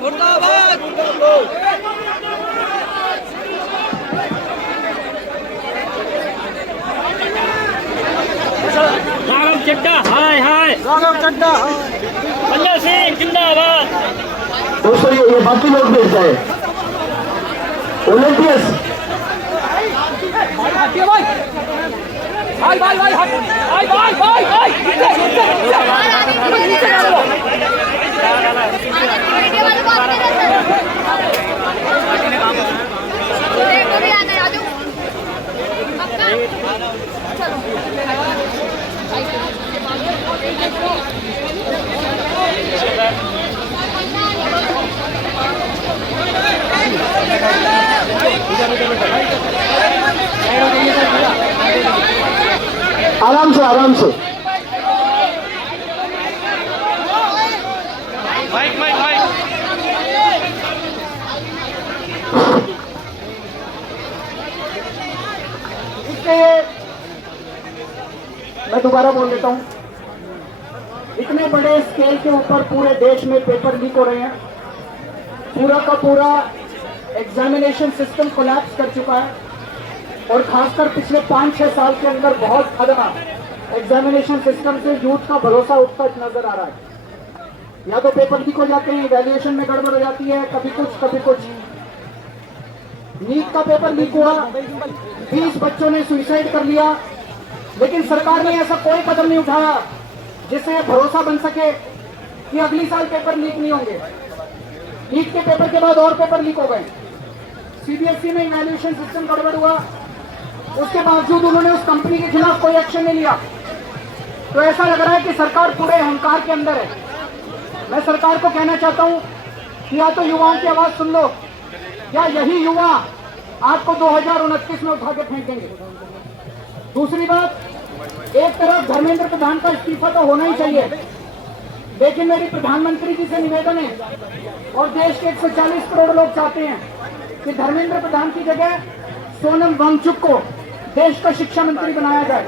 मुर्दाबाद। राघव चड्डा हाय हाय, राघव चड्डा मल्ला सिंह जिंदाबाद। दोस्तों ये बाकी लोग भी जाए। ओलंपियस आराम से आराम से। Mike mike mike. इसलिए मैं दोबारा बोल देता हूं, इतने बड़े स्केल के ऊपर पूरे देश में पेपर लीक हो रहे हैं। पूरा का पूरा एग्जामिनेशन सिस्टम कोलैप्स कर चुका है और खासकर पिछले 5-6 साल के अंदर बहुत ज्यादा एग्जामिनेशन सिस्टम से यूथ का भरोसा उठता नजर आ रहा है। या तो पेपर लीक हो जाते हैं, इवैल्यूएशन में गड़बड़ हो जाती है, कभी कुछ कभी कुछ। नीट का पेपर लीक हुआ, 20 बच्चों ने सुसाइड कर लिया, लेकिन सरकार ने ऐसा कोई कदम नहीं उठाया जिससे भरोसा बन सके कि अगली साल पेपर लीक नहीं होंगे। नीट के पेपर के बाद और पेपर लीक हो गए। सीबीएसई में इवैल्यूएशन सिस्टम गड़बड़ हुआ, उसके बावजूद उन्होंने उस कंपनी के खिलाफ कोई एक्शन नहीं लिया। तो ऐसा लग रहा है कि सरकार पूरे अहंकार के अंदर है। मैं सरकार को कहना चाहता हूं कि या तो युवाओं की आवाज सुन लो, या यही युवा आपको 2029 में उठा के फेंक देंगे। दूसरी बात, एक तरफ धर्मेंद्र प्रधान का इस्तीफा तो होना ही चाहिए, लेकिन मेरी प्रधानमंत्री जी से निवेदन है और देश के 140 करोड़ लोग चाहते हैं कि धर्मेंद्र प्रधान की जगह सोनम वांगचुक को देश का शिक्षा मंत्री बनाया जाए।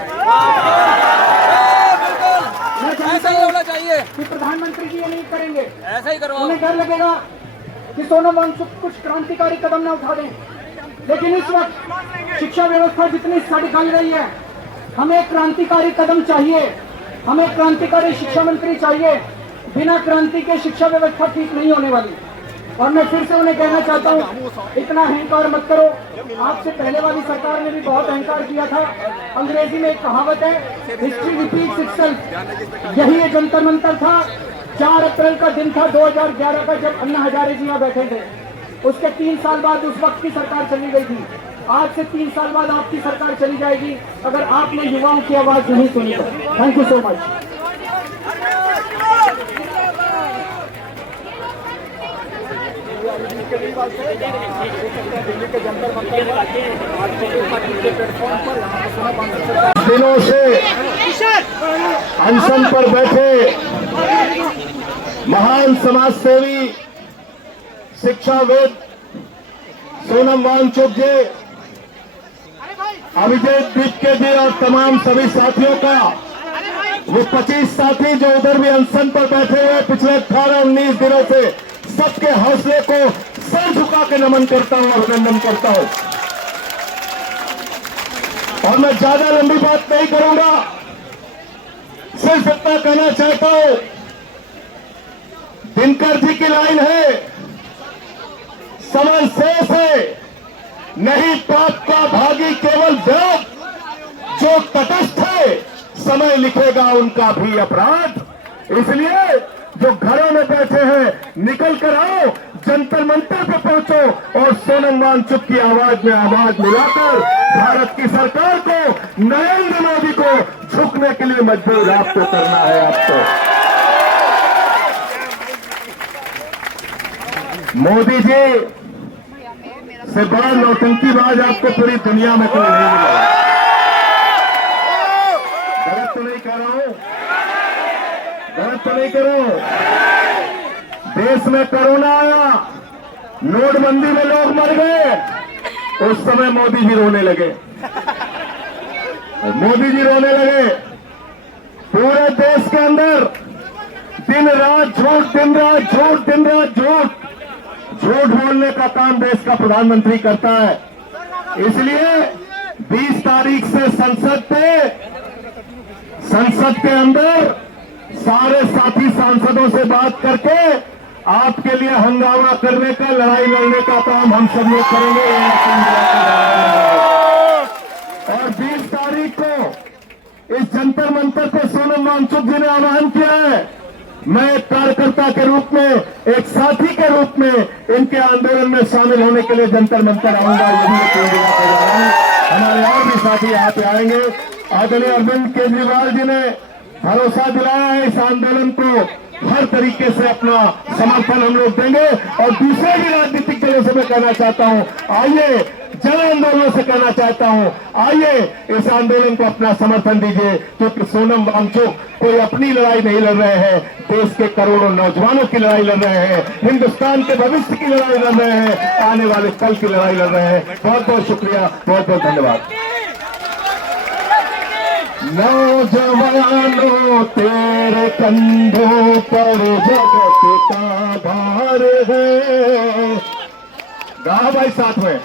ऐसा ही होना चाहिए कि प्रधानमंत्री जी ये नहीं करेंगे, ऐसा ही करवाओ। उन्हें डर लगेगा कि सोनम वांगचुक कुछ क्रांतिकारी कदम न उठा दें। लेकिन इस वक्त शिक्षा व्यवस्था जितनी सड़ गल रही है, हमें क्रांतिकारी कदम चाहिए, हमें क्रांतिकारी शिक्षा मंत्री चाहिए। बिना क्रांति के शिक्षा व्यवस्था ठीक नहीं होने वाली। और मैं फिर से उन्हें कहना चाहता हूँ, इतना अहंकार मत करो। आपसे पहले वाली सरकार ने भी बहुत अहंकार किया था। अंग्रेजी में एक कहावत है, हिस्ट्री रिपीट्स इटसेल्फ। यही ये जंतर मंतर था। 4 अप्रैल का दिन था 2011 का, जब अन्ना हजारे जी यहाँ बैठे थे। उसके 3 साल बाद उस वक्त की सरकार चली गई थी। आज से 3 साल बाद आपकी सरकार चली जाएगी अगर आपने युवाओं की आवाज नहीं सुनी तो। Thank you so much. दिनों से अनशन पर बैठे महान समाज सेवी शिक्षाविद सोनम वांगचुक जी, अभिजीत बिटके जी और तमाम सभी साथियों का, वो 25 साथी जो उधर भी अनशन पर बैठे हुए पिछले 18-19 दिनों से, सबके हौसले को सर झुका के नमन करता हूं, अभिनंदन करता हूं। और मैं ज्यादा लंबी बात नहीं करूंगा, सिर्फ इतना कहना चाहता हूं, दिनकर जी की लाइन है, समय शेष है, नहीं पाप का भागी केवल विरोध, जो तटस्थ है समय लिखेगा उनका भी अपराध। इसलिए जो घरों में बैठे हैं निकल कर आओ, जंतर मंतर पे पहुंचो और सोनम वांगचुक की आवाज में आवाज मिलाकर भारत की सरकार को, नरेंद्र मोदी को झुकने के लिए मजबूर आपको करना है। आपको मोदी जी से बड़ा नौटंकीबाज आपको पूरी दुनिया में कोई नहीं मिला। गलत तो नहीं कर रहा हूं, गलत तो नहीं कर रहा हूं। देश में कोरोना आया, नोटबंदी में लोग मर गए, उस समय मोदी जी रोने लगे, मोदी जी रोने लगे। पूरे देश के अंदर दिन रात झूठ, दिन रात झूठ, दिन रात झूठ, झूठ बोलने का काम देश का प्रधानमंत्री करता है। इसलिए 20 तारीख से संसद के अंदर सारे साथी सांसदों से बात करके आपके लिए हंगामा करने का, लड़ाई लड़ने का काम हम सब लोग करेंगे। और 20 तारीख को इस जंतर मंतर पे सोनम वांगचुक जी ने आह्वान किया है। मैं एक कार्यकर्ता के रूप में, एक साथी के रूप में इनके आंदोलन में शामिल होने के लिए जंतर मंतर आऊंगा। हमारे और भी साथी यहाँ पे आएंगे। आदरणीय अरविंद केजरीवाल जी ने भरोसा दिलाया है इस आंदोलन को हर तरीके से अपना समर्थन हम लोग देंगे। और दूसरे भी राजनीतिक दलों से मैं कहना चाहता हूं, आइए, जन आंदोलनों से कहना चाहता हूं, आइए इस आंदोलन को अपना समर्थन दीजिए, क्योंकि सोनम वांगचुक कोई अपनी लड़ाई नहीं लड़ रहे हैं, देश के करोड़ों नौजवानों की लड़ाई लड़ रहे हैं, हिंदुस्तान के भविष्य की लड़ाई लड़ रहे हैं, आने वाले कल की लड़ाई लड़ रहे हैं। बहुत बहुत शुक्रिया, बहुत बहुत धन्यवाद। नौजवानों तेरे कंधों पर जगत का भार है। गाओ भाई साथ में।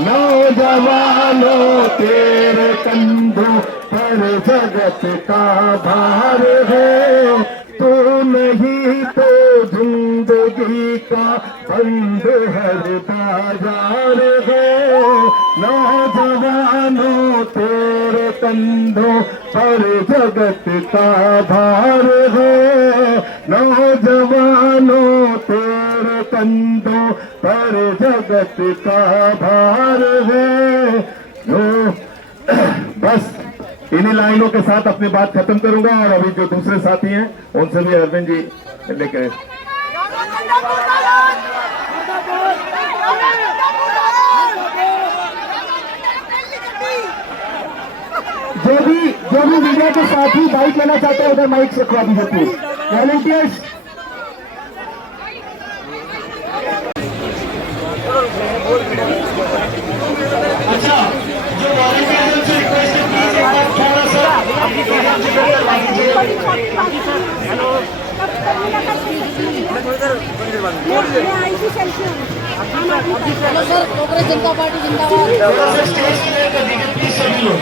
नौजवानों तेरे कंधों पर जगत का भार है, तू नहीं तो जिंदगी का बंद हर बाजार है। नौजवानों तेरे कंधों पर जगत का भार है, नौजवानों तेरे कंधों पर जगत का भार है। बस इन्हीं लाइनों के साथ अपनी बात खत्म करूंगा। और अभी जो दूसरे साथी हैं उनसे भी अरविंद जी लेकर जो भी मीडिया के साथी बाइक लेना चाहते हैं उधर माइक से रखवा दीजिए प्लीज। वॉलंटियर्स अच्छा, जो वॉलंटियर्स से रिक्वेस्ट है प्लीज एक बार थोड़ा सा हेलो सर, कांग्रेस जनता पार्टी जिंदाबाद। स्टेज क्लियर कर दीजिए प्लीज सभी लोग।